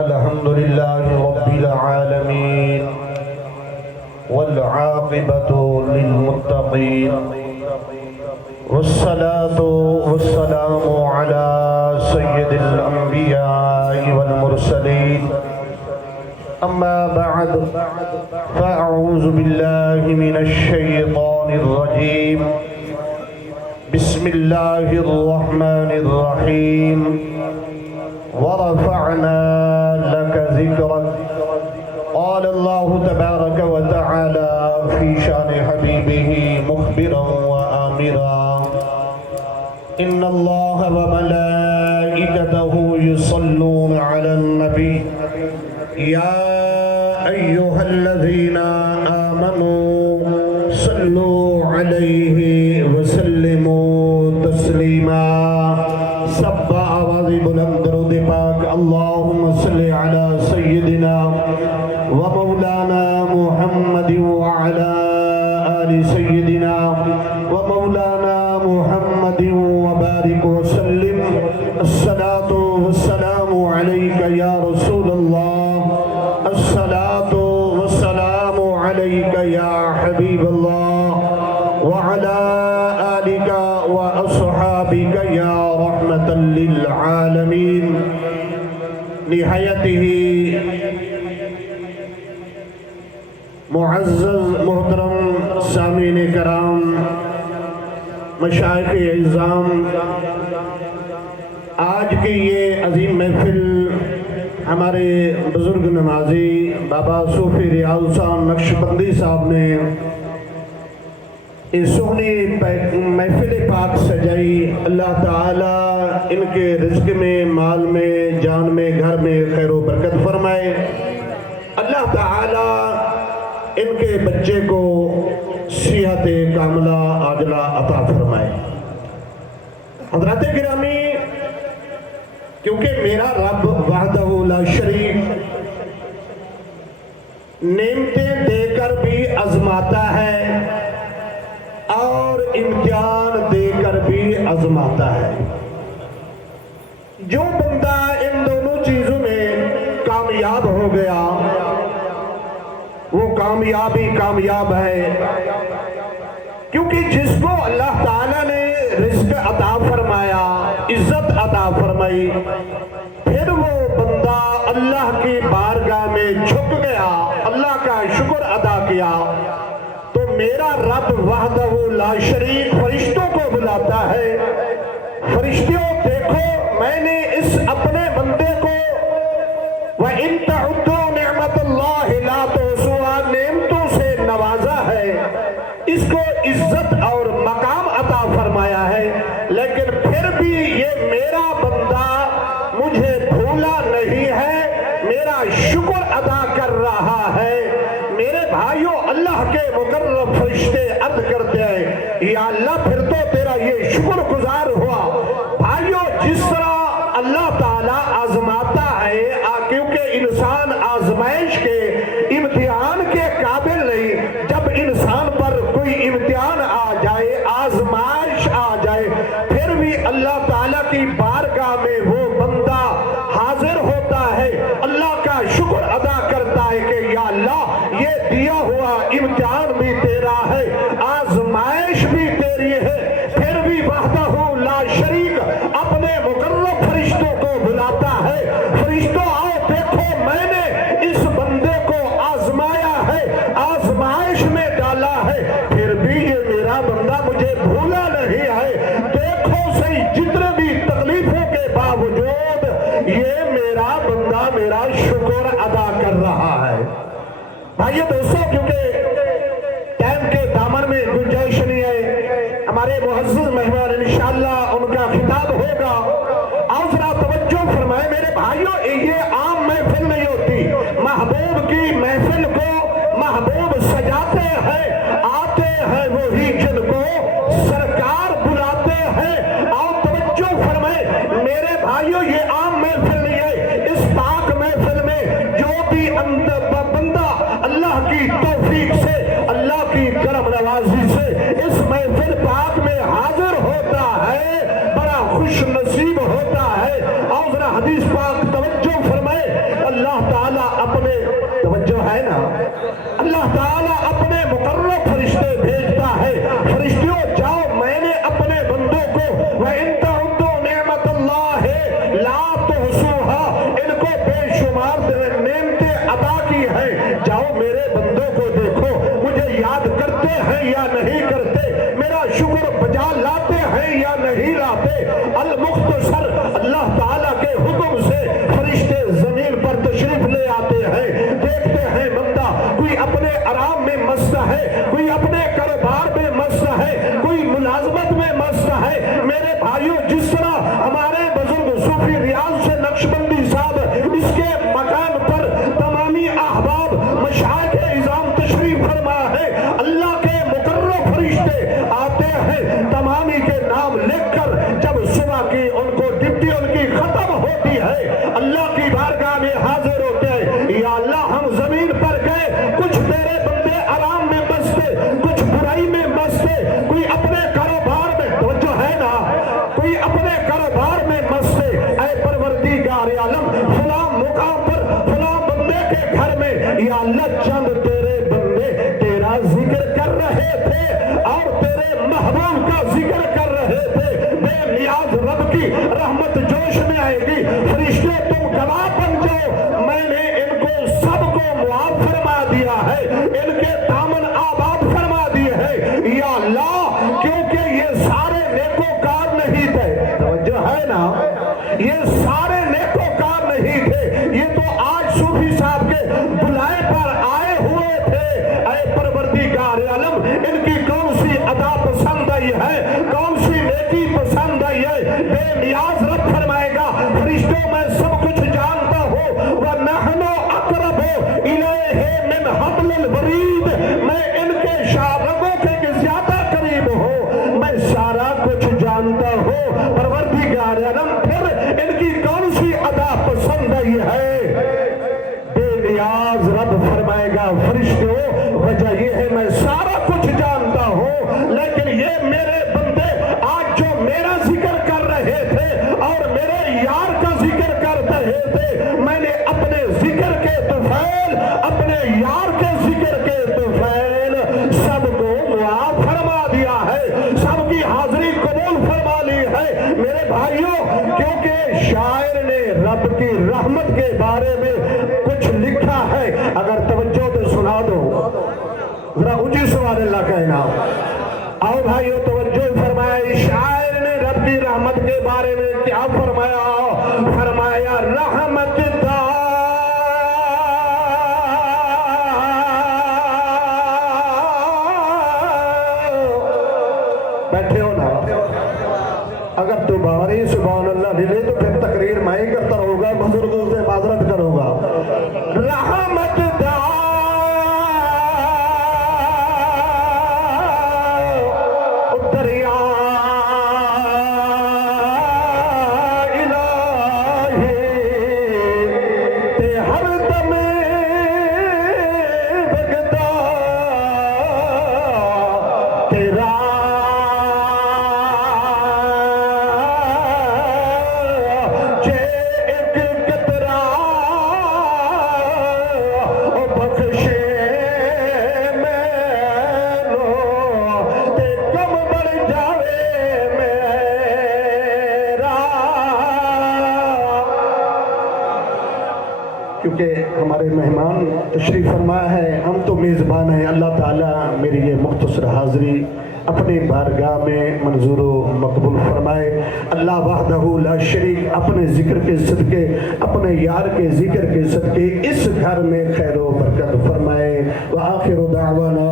الحمد لله رب العالمين والعاقبة للمتقين والصلاة والسلام على سيد الأنبياء والمرسلين أما بعد فأعوذ بالله من الشيطان الرجيم بسم الله الرحمن الرحيم ورفعنا لك ذكرك قال الله تبارك وتعالى في شان حبيبه مخبرا وآمرا إن الله وملائكته يصلون على النبي يا أيها الذين آمنوا صلوا عليه وسلموا تسليما سب آواز بلند درود پاک اللهم صل على سيدنا ومولانا محمد وعلى آل سيدنا ومولانا محمد وبارك وسلم الصلاة والسلام عليك يا رسول الله الصلاة والسلام عليك يا حبيب الله وعلى آلك وأصحابك يا رحمة للعالمين نہایت ہی معزز محترم سامعین کرام مشائخ اعظام، آج کی یہ عظیم محفل ہمارے بزرگ نمازی بابا صوفی ریاض حسین نقشبندی صاحب نے اس سونی محفل پاک سجائی، اللہ تعالیٰ ان کے رزق میں، مال میں، جان میں، گھر میں خیر و برکت فرمائے، اللہ تعالیٰ ان کے بچے کو صحت کاملہ عاجلہ عطا فرمائے۔ حضرات گرامی، کیونکہ میرا رب وحدہ لا شریک نعمتیں دے کر بھی آزماتا ہے اور امتحان دے کر بھی آزماتا ہے۔ جو بندہ ان دونوں چیزوں میں کامیاب ہو گیا وہ کامیاب ہے، کیونکہ جس کو اللہ تعالیٰ نے رزق عطا فرمایا، عزت عطا فرمائی، پھر وہ بندہ اللہ کی بارگاہ میں جھک گیا، اللہ کا شکر ادا کیا، تو میرا رب وحدہ لا شریک فرشتوں کو بلاتا ہے، فرشتوں دیکھو میں نے اس اپنے بندے کو وَإِن تَعُدُّوا نِعْمَةَ اللَّهِ لَا تُحْصُوهَا نعمتوں سے نوازا ہے، اس کو عزت اور مقام عطا فرمایا ہے، لیکن پھر بھی یہ میرا بندہ مجھے بھولا نہیں ہے، میرا شکر ادا کر رہا ہے۔ میرے بھائیوں، اللہ کے مقرب فرشتے عرض کرتے ہیں یا اللہ پھر تو تیرا یہ شکر گزار ہوا۔ بھائیوں، جس طرح اللہ تعالیٰ آزماتا ہے، کیونکہ انسان آزمائش کے امتحان کے قابل نہیں، جب انسان پر کوئی امتحان آ جائے، آزمائش آ جائے، پھر بھی اللہ تعالیٰ کی بارگاہ میں وہ بندہ حاضر ہوتا ہے، اللہ کا شکر ادا کرتا ہے کہ یا اللہ یہ دیا ہوا امتحان بھی تیرا ہے، آزمائش بھی تیری ہے، پھر بھی وحدہ لا شریک اپنے مقرب فرشتوں کو بلاتا ہے، فرشتوں آؤ دیکھو میں نے اس بندے کو آزمایا ہے، آزمائش میں ڈالا ہے، پھر بھی یہ میرا بندہ مجھے بھولا نہیں ہے، دیکھو صحیح جتنے بھی تکلیفوں کے باوجود یہ میرا بندہ میرا شکر ادا کر رہا ہے۔ بھائیو دوستو، کیونکہ ٹائم کے دامن میں گنجائش نہیں ہے، ہمارے معزز مہمان انشاءاللہ ان کا خطاب ہوگا، آؤ ذرا توجہ فرمائے میرے بھائیو، یہ عام محفل نہیں ہوتی، محبوب کی محفل کو محبوب سجاتے ہیں، آتے ہیں وہی جن کو سرکار بلاتے ہیں۔ آؤ توجہ فرمائے میرے بھائیو، یہ عام محفل نہیں ہے، اس پاک محفل میں جو بھی بندہ اللہ کی توفیق سے، اللہ کی کرم نوازی سے اس محفل پاک میں حاضر ہوتا ہے، بڑا خوش نصیب ہوتا ہے۔ اور ذرا حدیث پاک توجہ فرمائے، المختصر اللہ تعالیٰ کے حکم سے فرشتے زمین پر تشریف لے آتے ہیں، دیکھتے ہیں بندہ کوئی اپنے آرام میں مست ہے، کوئی اپنے کاروبار میں مست ہے، کوئی ملازمت میں مست ہے۔ میرے بھائیوں، جس طرح ہمارے بزرگ صوفی ریاض سے نقشبندی صاحب اس کے مکان پر تمامی احباب مشائخ اعظام تشریف فرما ہے، اللہ کے مقرر فرشتے آتے ہیں تمامی کے نام لکھ کر، جب صبح کی ان کو ڈپٹی ان کی ختم ہوتی ہے، اللہ کی بارگاہ میں حاضر ہوتے ہیں، یا اللہ ہم زمین پر گئے، کچھ تیرے بندے آرام میں مستے، کچھ برائی میں مستے، کوئی اپنے کاروبار میں، توجہ ہے نا، کوئی اپنے کاروبار میں مستے، اے پروردگار عالم فلاں مقام پر فلاں بندے کے گھر میں یا اللہ چند تیرے بندے تیرا ذکر کر رہے تھے اور تیرے محبوب کا ذکر کر رہے تھے، بے نیاز رب کی رحمت جوش میں آئے گی، فرشتے تم گواہ بن جاؤ، میں نے ان کو سب کو معاف فرما دیا ہے، ان کے دامن آباد فرما دیے ہیں یا اللہ، کیونکہ یہ سارے نیکوکار نہیں تھے، توجہ ہے نا، یہ سارے نیکوکار نہیں تھے، یہ تو آج صوفی صاحب کے بلائے پر آئے ہوئے تھے، اے پروردگار عالم ان کی کون سی ادا پسند آئی ہے، کون سی نیکی پسند آئی ہے، بے نیاز رب فرمائے گا فرشتوں میں سب کچھ جانتا ہوں، وَنَحْنُ أَقْرَبُ إِلَيْهِ مِنْ حَبْلِ الْوَرِيدِ، میں ان کے شاربوں کے زیادہ قریب ہوں، میں سارا کچھ جانتا ہوں، پروردگار عالم پھر ان کی کون سی ادا پسند آئی ہے، بے نیاز رب فرمائے گا فرشتوں وجہ یہ ہے میں سارا کچھ جانتا ہوں، لیکن یہ میرے بندے آج جو میرا ذکر کر رہے تھے اور میرے یار کا ذکر کر رہے تھے، میں نے اپنے ذکر کے طفیل، اپنے یار کے ذکر کے طفیل سب کو معاف فرما دیا ہے، سب کی حاضری قبول فرما لی ہے۔ میرے بھائیوں، کیونکہ شاعر نے رب کی رحمت کے بارے میں کچھ لکھا ہے، اگر توجہ تو سنا دو، ذرا اونچی سبحان اللہ کہنا، آؤ بھائیو توجہ فرمایا، شاعر نے رب کی رحمت کے بارے میں کیا فرمایا؟ فرمایا رحمت دا بیٹھے ہو نا، اگر تمہاری سبحان اللہ نہیں لے تو پھر تقریر میں ہی کرتا رہوں گا، بزرگوں سے معذرت کروں گا۔ رحمت دا دریا الہی تے ہر دم بگدا تیرا جے ایک قطرہ بخشے مینو تے کم بڑھ جاوے میرا، کیونکہ ہمارے مہمان تشریف فرما ہے، ہم تو میزبان ہیں، اللہ تعالیٰ میری یہ مختصر حاضری اپنی بارگاہ میں منظور و مقبول فرمائے۔ اللہ وحدہ لا شریک اپنے ذکر کے صدقے، اپنے یار کے ذکر کے صدقے اس گھر میں خیر و برکت فرمائے۔ وآخر دعوانا